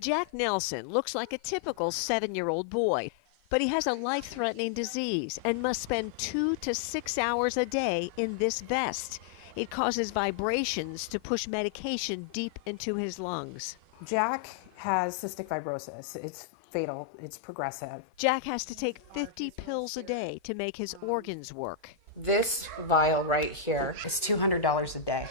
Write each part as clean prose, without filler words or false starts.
Jack Nelson looks like a typical 7-year-old boy, but he has a life-threatening disease and must spend 2 to 6 hours a day in this vest. It causes vibrations to push medication deep into his lungs. Jack has cystic fibrosis. It's fatal, it's progressive. Jack has to take 50 pills a day to make his organs work. This vial right here is $200 a day.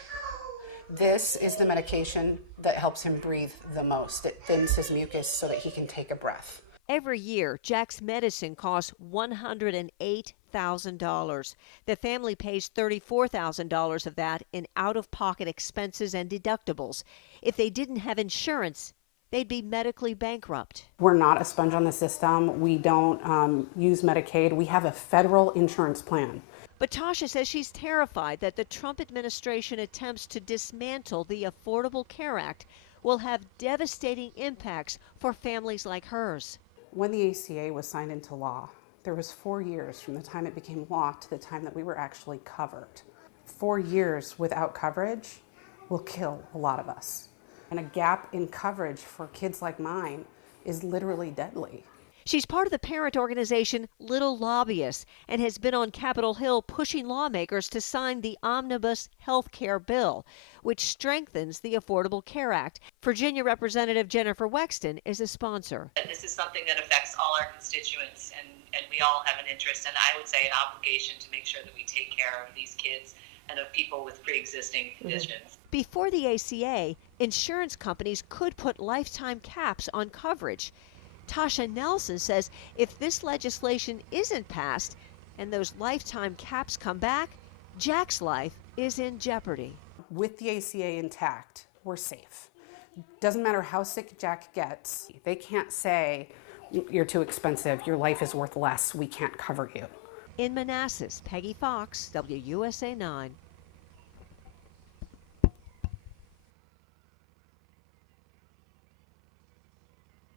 This is the medication that helps him breathe the most. It thins his mucus so that he can take a breath. Every year, Jack's medicine costs $108,000. The family pays $34,000 of that in out-of-pocket expenses and deductibles. If they didn't have insurance, they'd be medically bankrupt. We're not a sponge on the system. We don't use Medicaid. We have a federal insurance plan. But Tasha says she's terrified that the Trump administration attempts to dismantle the Affordable Care Act will have devastating impacts for families like hers. When the ACA was signed into law, there was 4 years from the time it became law to the time that we were actually covered. 4 years without coverage will kill a lot of us. And a gap in coverage for kids like mine is literally deadly. She's part of the parent organization Little Lobbyists and has been on Capitol Hill pushing lawmakers to sign the Omnibus Health Care Bill, which strengthens the Affordable Care Act. Virginia Representative Jennifer Wexton is a sponsor. This is something that affects all our constituents, and we all have an interest, and I would say an obligation to make sure that we take care of these kids and of people with pre-existing conditions. Before the ACA, insurance companies could put lifetime caps on coverage. Tasha Nelson says if this legislation isn't passed and those lifetime caps come back, Jack's life is in jeopardy. With the ACA intact, we're safe. Doesn't matter how sick Jack gets, they can't say, you're too expensive, your life is worth less, we can't cover you. In Manassas, Peggy Fox, WUSA 9.